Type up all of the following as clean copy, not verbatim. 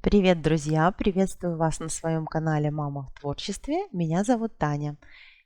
Привет, друзья! Приветствую вас на своем канале «Мама в творчестве». Меня зовут Таня.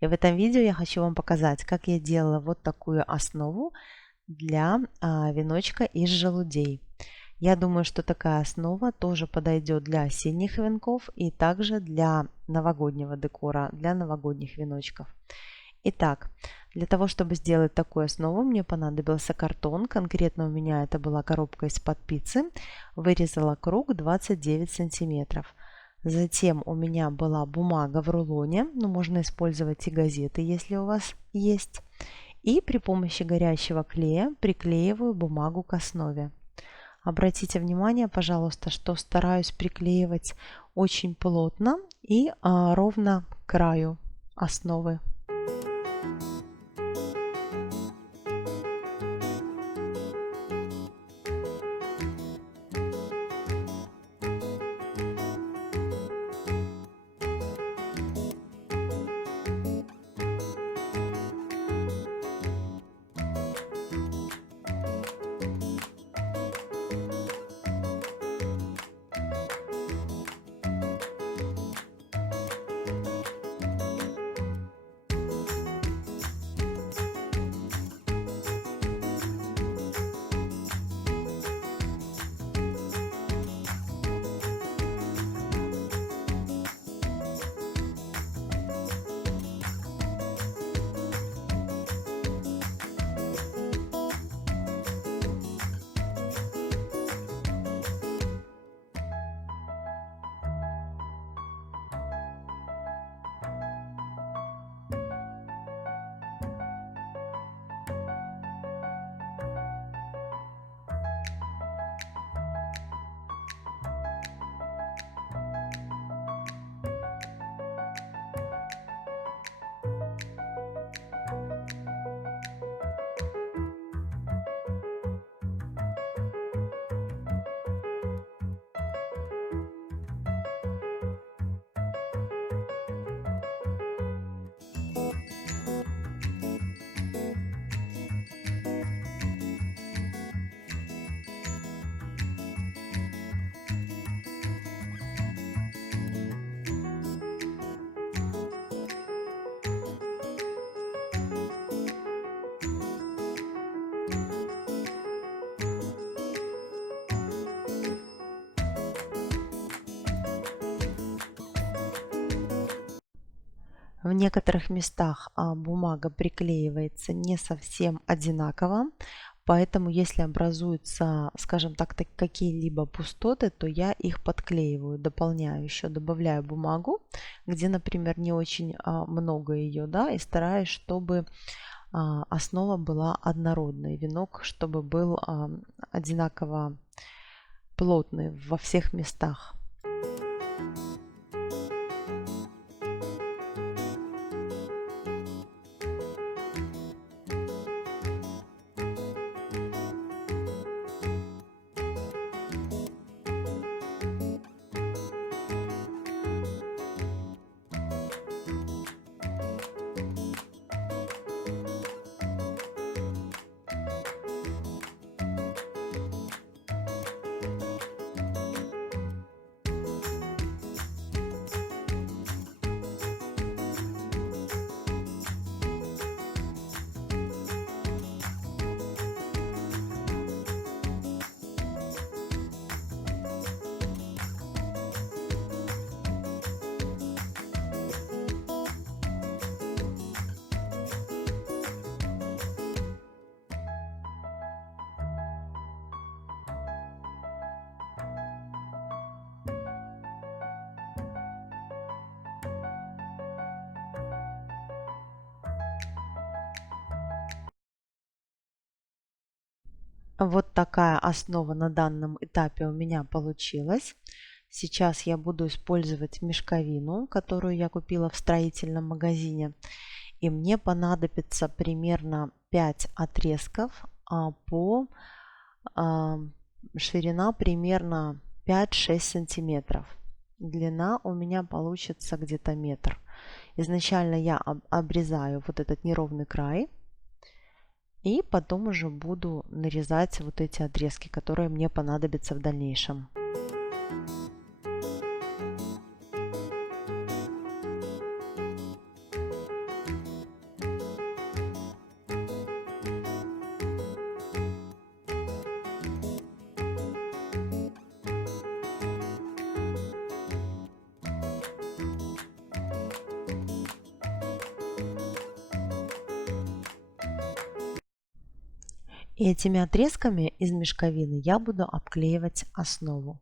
И в этом видео я хочу вам показать, как я делала вот такую основу для веночка из желудей. Я думаю, что такая основа тоже подойдет для осенних венков и также для новогоднего декора, для новогодних веночков. Итак, для того, чтобы сделать такую основу, мне понадобился картон. Конкретно у меня это была коробка из-под пиццы. Вырезала круг 29 сантиметров. Затем у меня была бумага в рулоне. Но можно использовать и газеты, если у вас есть. И при помощи горячего клея приклеиваю бумагу к основе. Обратите внимание, пожалуйста, что стараюсь приклеивать очень плотно и ровно к краю основы. В некоторых местах бумага приклеивается не совсем одинаково, поэтому если образуются, скажем так, какие-либо пустоты, то я их подклеиваю, дополняю еще, добавляю бумагу, где, например, не очень много ее, да, и стараюсь, чтобы основа была однородной, венок, чтобы был одинаково плотный во всех местах. Вот такая основа на данном этапе у меня получилась. Сейчас я буду использовать мешковину, которую я купила в строительном магазине. И мне понадобится примерно 5 отрезков по ширина примерно 5-6 сантиметров. Длина у меня получится где-то метр. Изначально я обрезаю вот этот неровный край. И потом уже буду нарезать вот эти отрезки, которые мне понадобятся в дальнейшем. И этими отрезками из мешковины я буду обклеивать основу.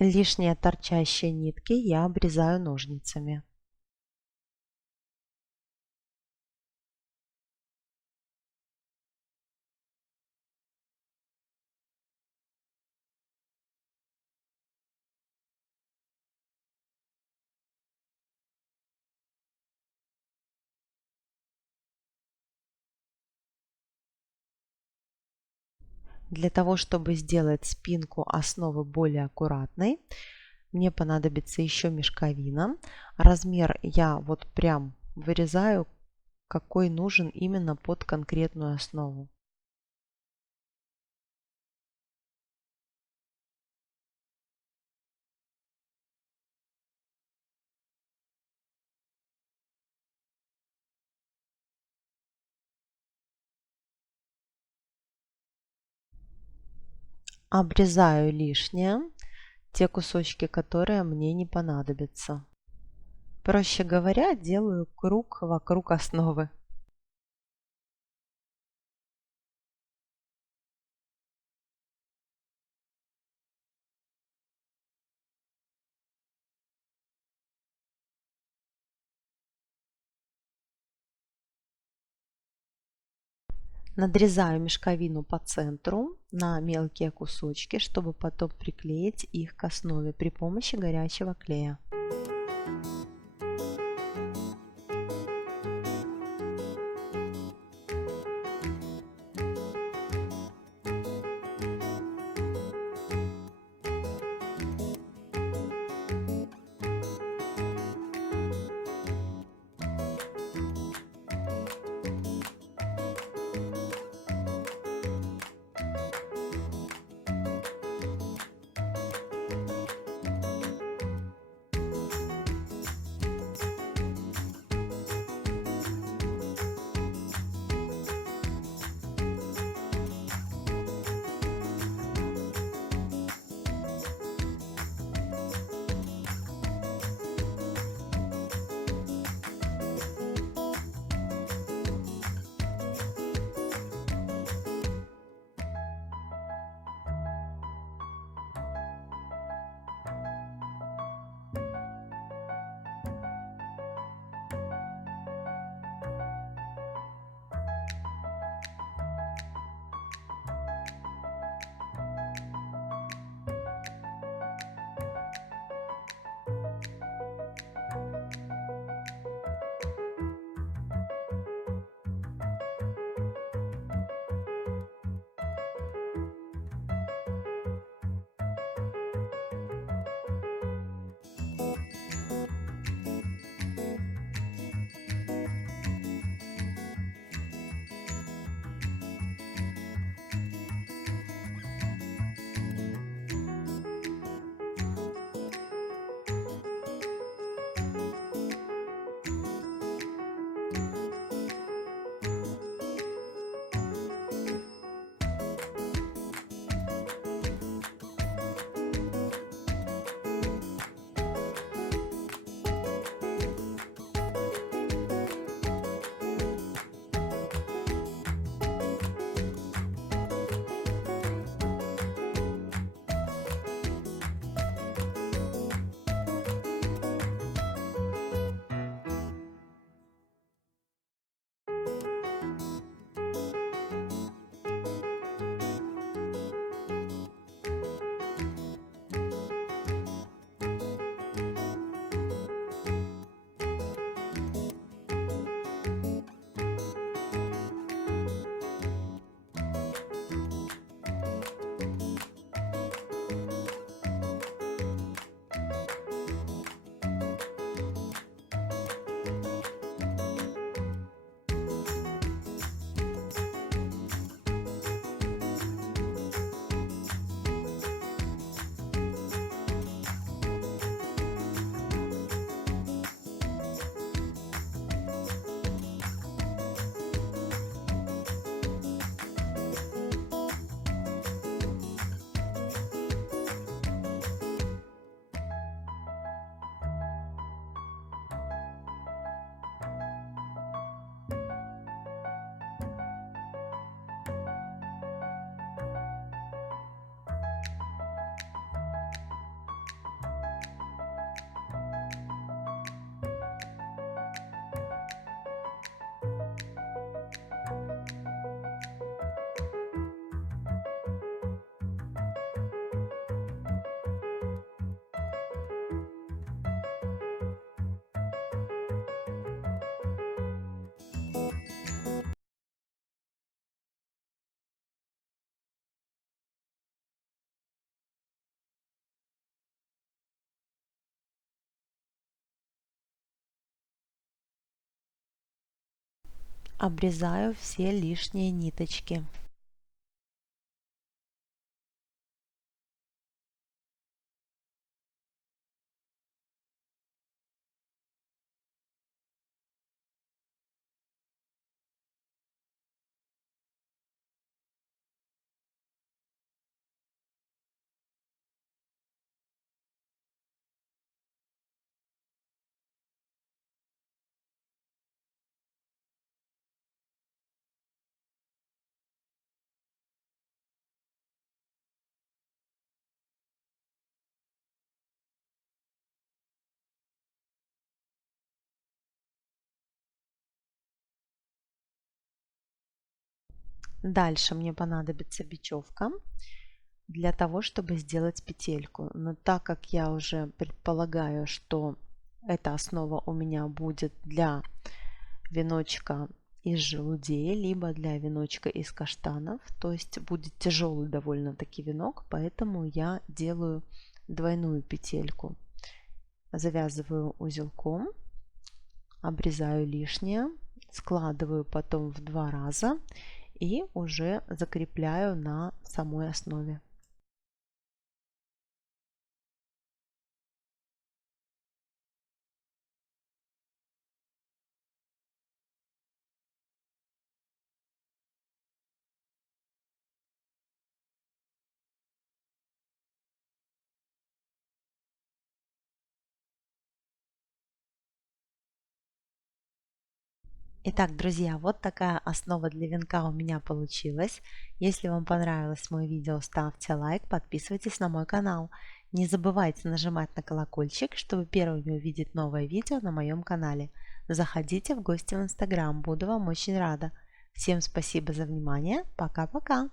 Лишние торчащие нитки я обрезаю ножницами. Для того, чтобы сделать спинку основы более аккуратной, мне понадобится еще мешковина. Размер я вот прям вырезаю, какой нужен именно под конкретную основу. Обрезаю лишнее, те кусочки, которые мне не понадобятся. Проще говоря, делаю круг вокруг основы. Надрезаю мешковину по центру на мелкие кусочки, чтобы потом приклеить их к основе при помощи горячего клея. Обрезаю все лишние ниточки. Дальше мне понадобится бечевка для того, чтобы сделать петельку. Но так как я уже предполагаю, что эта основа у меня будет для веночка из желудей, либо для веночка из каштанов, то есть будет тяжелый довольно-таки венок, поэтому я делаю двойную петельку. Завязываю узелком, обрезаю лишнее, складываю потом в 2 раза и уже закрепляю на самой основе. Итак, друзья, вот такая основа для венка у меня получилась. Если вам понравилось мое видео, ставьте лайк, подписывайтесь на мой канал. Не забывайте нажимать на колокольчик, чтобы первыми увидеть новое видео на моем канале. Заходите в гости в Инстаграм, буду вам очень рада. Всем спасибо за внимание, пока-пока!